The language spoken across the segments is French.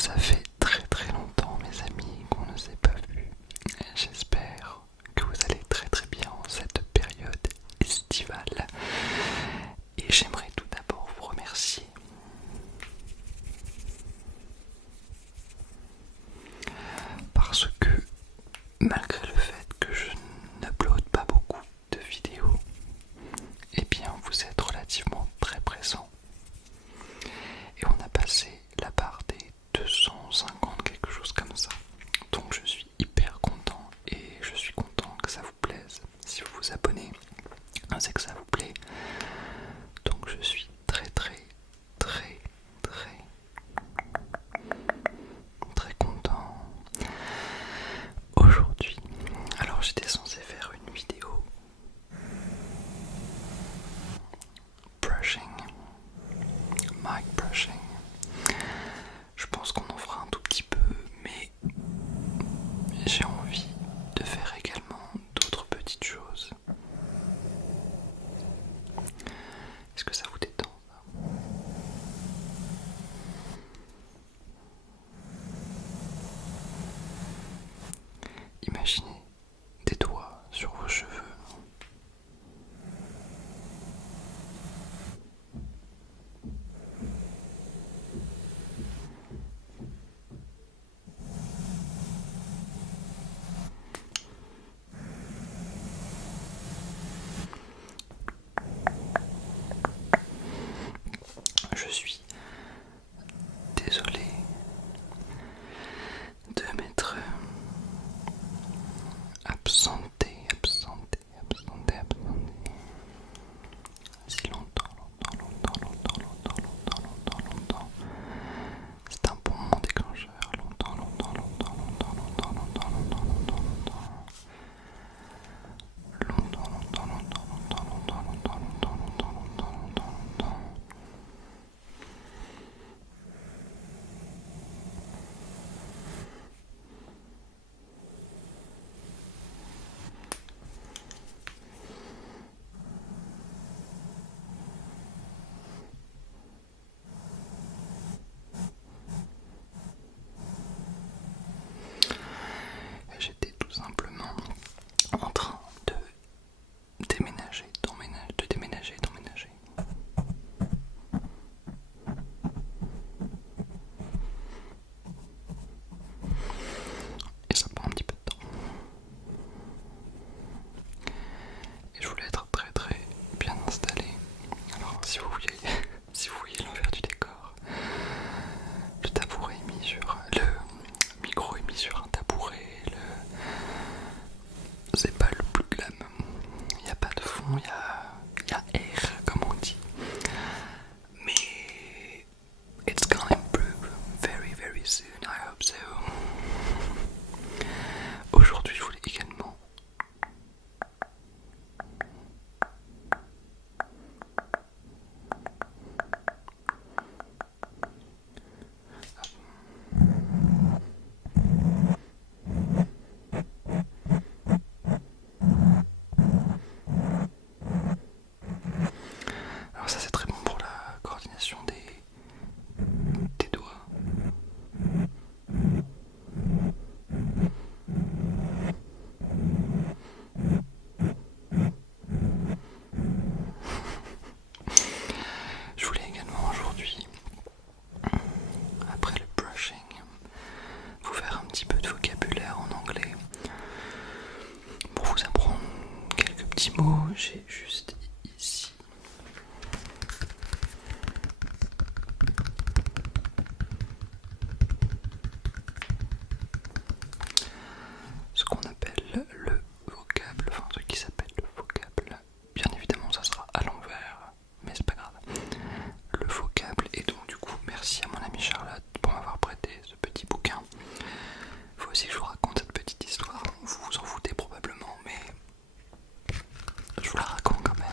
Ça fait très très longtemps mes amis qu'on ne s'est pas vu. J'espère que vous allez très très bien en cette période estivale. Et j'aimerais tout d'abord vous remercier parce que malgré le fait que je n'upload pas beaucoup de vidéos, eh bien vous êtes relativement très présents. Et on a passé la barre des 250, quelque chose comme ça. Donc je suis hyper content et je suis content que ça vous plaise. Si vous vous abonnez, c'est que ça vous plaît. Donc je suis très très très très très content. Aujourd'hui, alors j'étais censé faire une vidéo brushing, mic brushing. Je pense qu'on en fera un tout petit peu, mais j'ai envie de faire également d'autres petites choses. Est-ce que ça vous détend ça? Imaginez des doigts sur vos cheveux. Je suis désolé de m'être absenté si longtemps. C'est un bon moment déclencheur. J'étais tout simplement en train de déménager, d'emménager. Et ça prend un petit peu de temps. Et je voulais être très très bien installé. Alors si vous voyez, si vous voyez l'envers du décor, le tabouret est mis sur... le micro est mis sur un tabouret, c'est pas le plus glam. Il n'y a pas de fond, il y a air comme on dit. Mais it's gonna improve very very soon, I hope so. Aujourd'hui je voulais également alors ça c'est très bon pour la coordination des doigts. Je voulais également aujourd'hui, après le brushing, vous faire un petit peu de vocabulaire en anglais. Pour vous apprendre quelques petits mots, j'ai juste ici ce qu'on appelle le vocable, enfin ce qui s'appelle le vocable. Bien évidemment ça sera à l'envers, mais c'est pas grave. Le vocable, et donc du coup merci à mon amie Charlotte pour m'avoir prêté ce petit bouquin. Faut aussi que je vous raconte cette petite histoire, vous vous en foutez probablement, mais je vous la raconte quand même.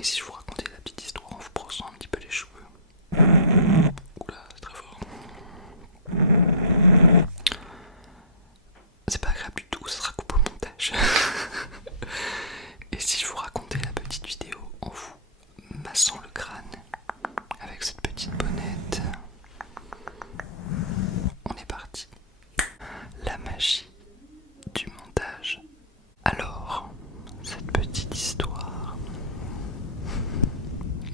Et si je vous racontais la petite histoire en vous brossant un petit peu les cheveux? Oula, c'est très fort. C'est pas grave du tout, ça sera coupé au montage. Et si je vous racontais la petite vidéo en vous massant le crâne avec cette petite bonnette? On est parti. La magie du montage. Alors, cette petite histoire.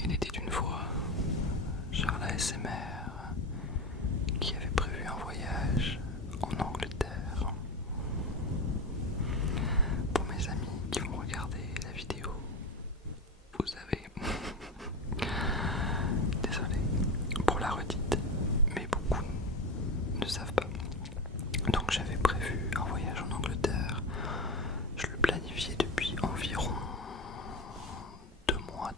Il était une fois Charles ASMR qui avait prévu un voyage en Angleterre. Pour mes amis qui vont regarder la vidéo, vous savez, désolé pour la redite, mais beaucoup ne savent pas. Donc j'avais prévu un voyage en Angleterre. Je le planifiais depuis environ 2 mois.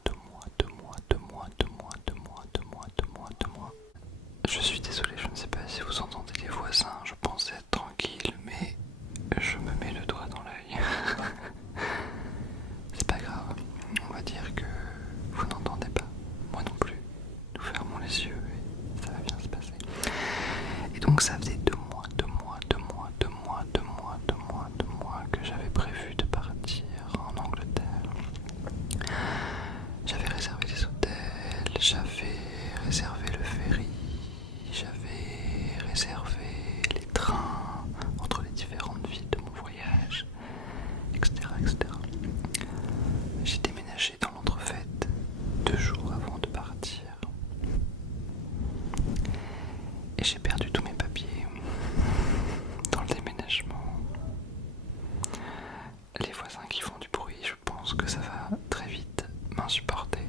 Je suis désolé, je ne sais pas si vous entendez les voisins, je pensais être tranquille, mais je me mets le doigt dans l'œil. C'est pas grave, on va dire que vous n'entendez pas, moi non plus. Nous fermons les yeux et ça va bien se passer. Et donc ça faisait 2 mois que j'avais prévu de partir en Angleterre. J'avais réservé les hôtels, j'avais réservé le ferry, j'avais réservé les trains entre les différentes villes de mon voyage, etc. J'ai déménagé dans l'entrefaite 2 jours avant de partir. Et j'ai perdu tous mes papiers dans le déménagement. Les voisins qui font du bruit, je pense que ça va très vite m'insupporter.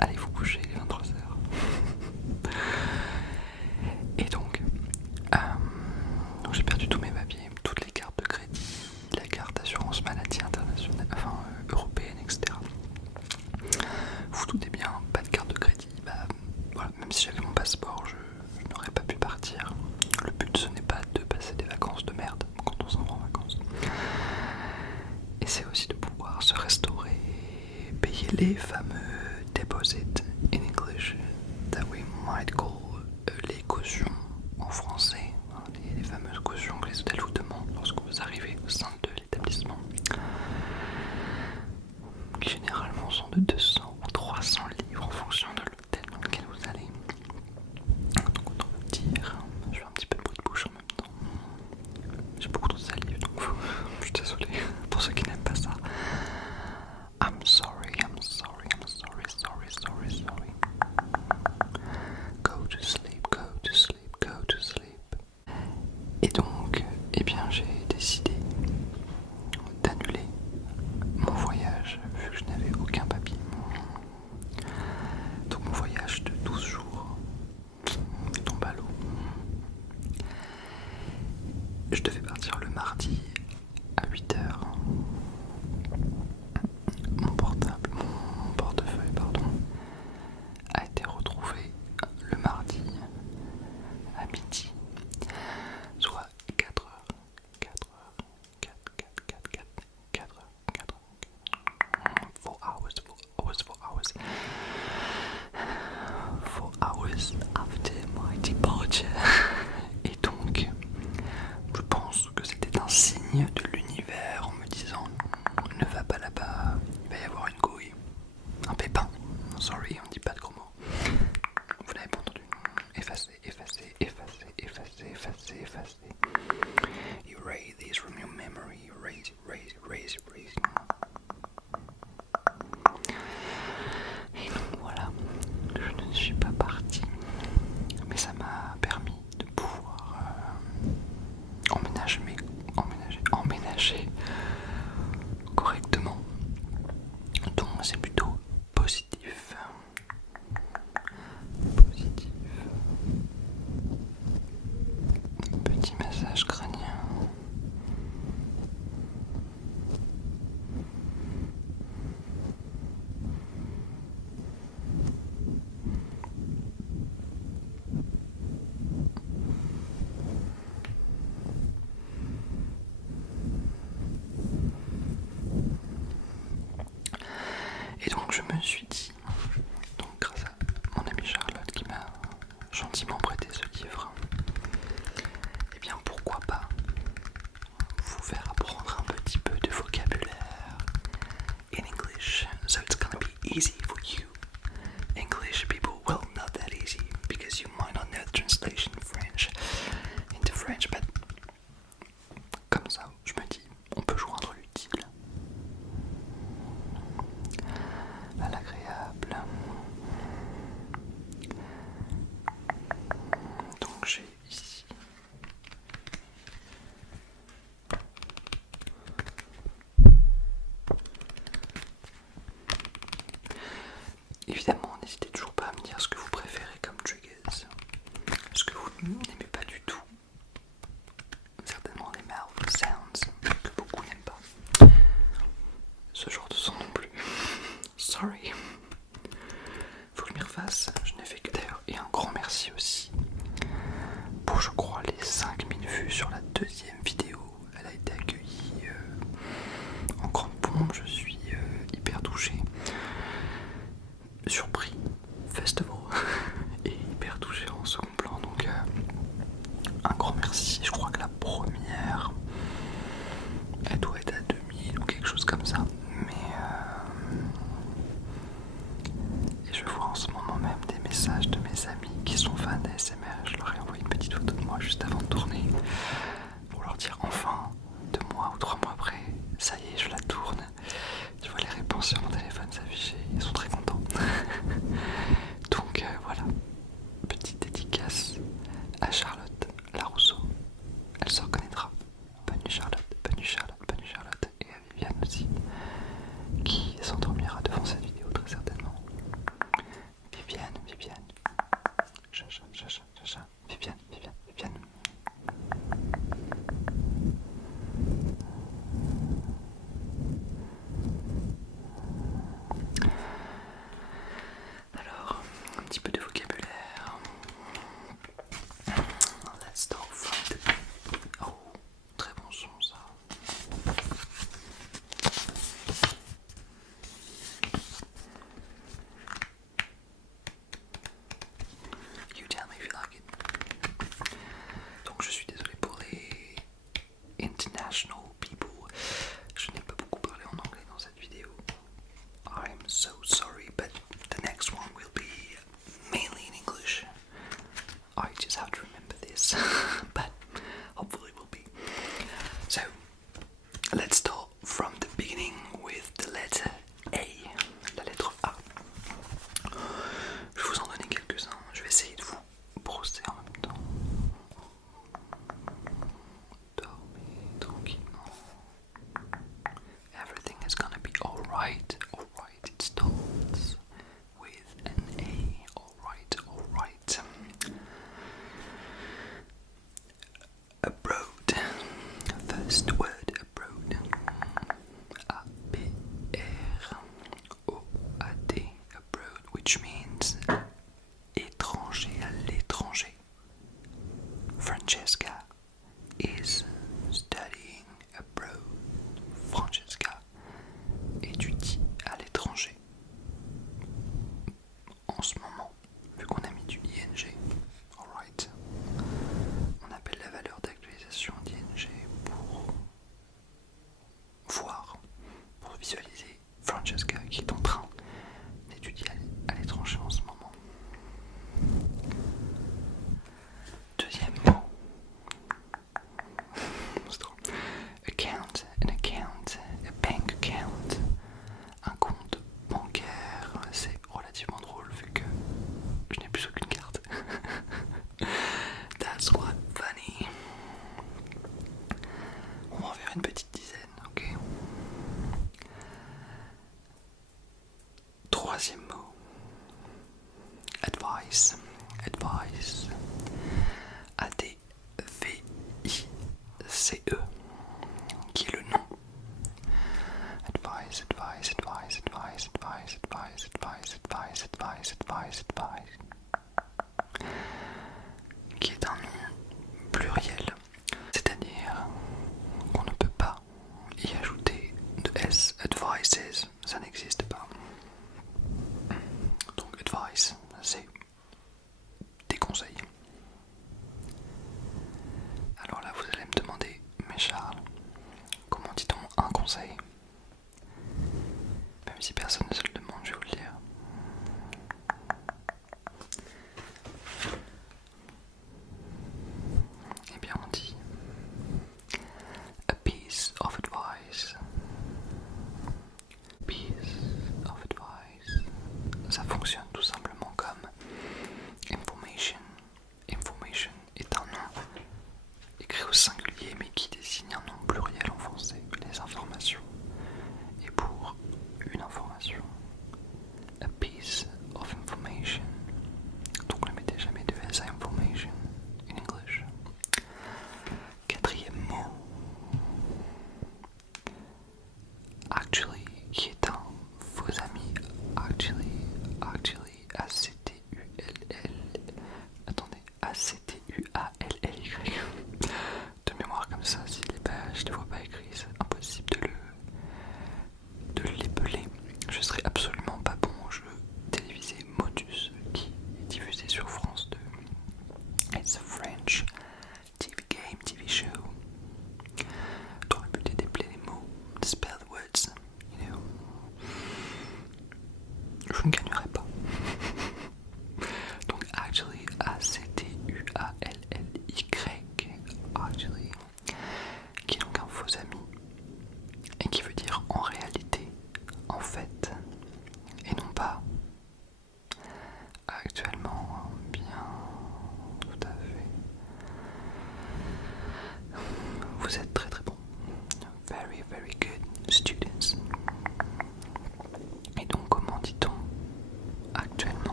Allez vous coucher, il est 23h. Et donc j'ai perdu tous mes papiers, toutes les cartes de crédit, la carte d'assurance maladie internationale, européenne, etc. Vous vous doutez bien, pas de carte de crédit, voilà, même si j'avais mon passeport, je n'aurais pas pu partir. Le but ce n'est pas de passer des vacances de merde quand on s'en va en vacances. Et c'est aussi de pouvoir se restaurer, payer les fameux deposit in English that we might call les cautions en français, les fameuses cautions que les hôtels vous demandent lorsque vous arrivez au sein de l'établissement, qui généralement sont de 200 ou 300 livres en fonction de l'hôtel dans lequel vous allez. Donc autant vous dire, je fais un petit peu de bruit de bouche en même temps. J'ai beaucoup de salive, donc je suis désolé pour ceux qui n'aiment pas ça. I'm sorry. Go to sleep. Et donc, j'ai décidé easy for you English people. Well, not that easy because you might not know the translation French into French, but comme ça, je me dis, on peut joindre l'utile à l'agréable. Donc j'ai ici évidemment, n'hésitez toujours pas à me dire ce que vous préférez comme triggers, ce que vous n'aimez pas du tout. Certainement les mouth sounds que beaucoup n'aiment pas. Ce genre de son non plus. Sorry. Faut que je m'y refasse. Je n'ai fait que d'ailleurs. Et un grand merci aussi pour, je crois, les 5000 vues sur la deuxième vidéo. Elle a été accueillie en grande pompe. Je suis hyper touché. Surpris, festival et hyper touché en second plan, donc un grand merci. Je crois que la première elle doit être à 2000 ou quelque chose comme ça, mais et je vois en ce moment même des messages de mes amis qui sont fans d'ASMR. Je leur ai envoyé une petite photo de moi juste avant de tourner pour leur dire enfin 2 mois ou 3 mois après, ça y est, je la tourne. Je vois les réponses sur mon téléphone s'afficher, ils sont très contents. Donc voilà, petite dédicace à Charlotte Larousseau, elle se reconnaîtra. Bonne nuit Charlotte, bonne nuit Charlotte, bonne nuit Charlotte, et à Viviane aussi, qui s'endormira devant cette vidéo très certainement. Viviane, Viviane, Chacha, Chacha, Chacha, Viviane, Viviane, Viviane. Alors, un petit peu de vocabulaire. Let's start from the... Oh, très bon son ça. You tell me if you like it. Donc je suis désolé pour les international people. Je n'ai pas beaucoup parlé en anglais dans cette vidéo. I'm so sorry, but the next one will be mainly in English. I just have to remember this, but hopefully it will be. So, let's start from the beginning with the letter A, la lettre A. Je vais vous en donner quelques-uns, je vais essayer de vous brosser en même temps. Dormez tranquillement. Everything is gonna be alright, alright. It starts with an A, alright, alright. Abroad. First word, abroad. A-B-R-O-A-D, abroad, which means étranger, à l'étranger. Francesca is studying abroad. Francesca étudie à l'étranger. En ce moment, vu qu'on a mis du ing, alright, on appelle la valeur d'actualisation d'ing pour voir, pour visualiser Francesca qui est en train d'étudier à l'étranger en ce moment. Deuxième mot. Account, an account, a bank account. Un compte bancaire, c'est relativement drôle vu que je n'ai plus aucune carte. That's quite funny. On va en faire une petite dizaine, ok? Troisième mot. Advice, advice. A-D-V-I-C-E, qui est le nom. Advice, advice, advice, advice, advice, advice, advice, advice, advice, advice, advice, qui est un nom pluriel, c'est-à-dire qu'on ne peut pas y ajouter de S. Advices, ça n'existe pas. Donc advice, c'est des conseils. Alors là, vous allez me demander, mais Charles, comment dit-on un conseil? Même si personne ne se le demande, je vais vous le dire.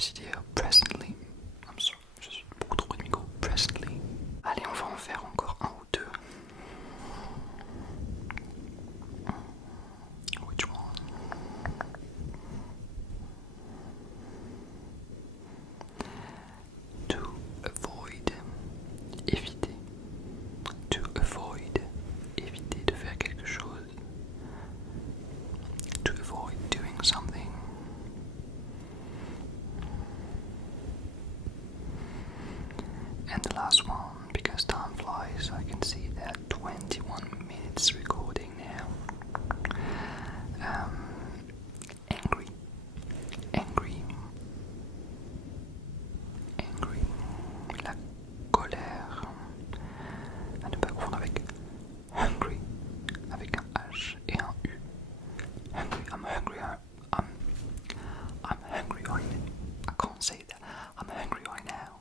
aussi dire presently. I'm sorry, je suis beaucoup trop de micro. Presently. Allez, on va en faire encore un ou deux. Which one? To avoid, éviter. To avoid, éviter de faire quelque chose. To avoid doing something. And the last one, because time flies, I can see that 21 minutes recording now. Angry, angry, angry, la colère, à ne pas confondre avec hungry, avec un H et un U. Hungry, I'm hungry, I'm hungry right now. I can't say that. I'm hungry right now.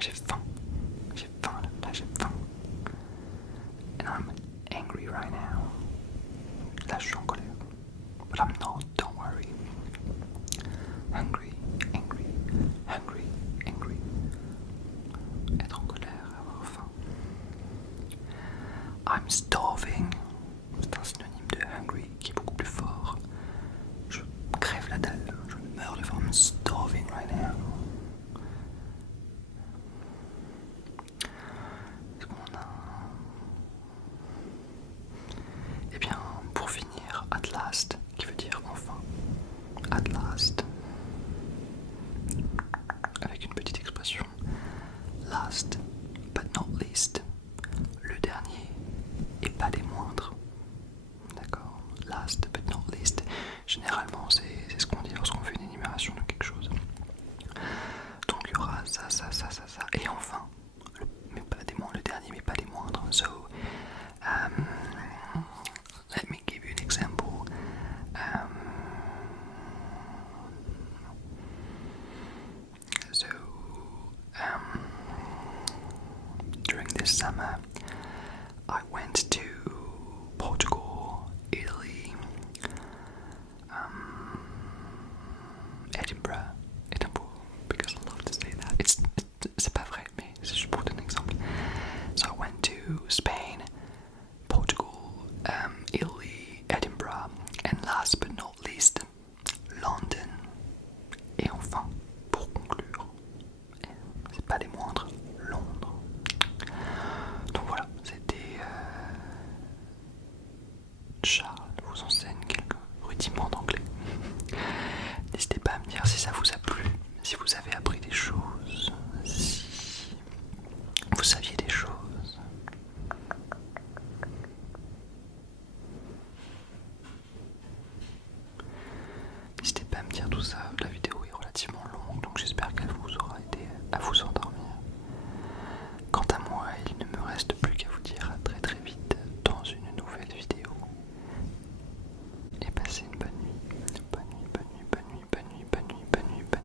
J'ai faim, là j'ai faim. And I'm angry right now. Là je suis en colère. But I'm not, don't worry. Hungry, angry, hungry, angry. Être en colère, avoir faim. I'm starving. C'est un synonyme de hungry qui est beaucoup plus fort. Je crève la dalle, je meurs de faim. I'm starving right now. Est-ce qu'on a... Eh bien, pour finir, at last, qui veut dire enfin. At last. Avec une petite expression. Last, but not least. Le dernier, et pas des moindres. D'accord. Last, but not least. Généralement, c'est ce qu'on dit lorsqu'on fait une énumération de quelque chose. Donc, il y aura ça. Et enfin, le dernier, mais pas des moindres. So, let me give you an example. During this summer, I went to Portugal, Italy, Edinburgh, because I love to say that. C'est pas vrai, mais c'est juste pour donner un exemple. So I went to Spain, Portugal, Italy, Edinburgh, and last but not least, London. Et enfin, pour conclure, c'est pas des moindres, Londres. Donc voilà, c'était Charles vous enseigne quelques rudiments d'anglais. N'hésitez pas à me dire si ça vous a plu, si vous avez appris des choses, si vous saviez des choses. N'hésitez pas à me dire tout ça, la vidéo est relativement longue, donc j'espère qu'elle vous aura aidé à vous endormir. Quant à moi, il ne me reste plus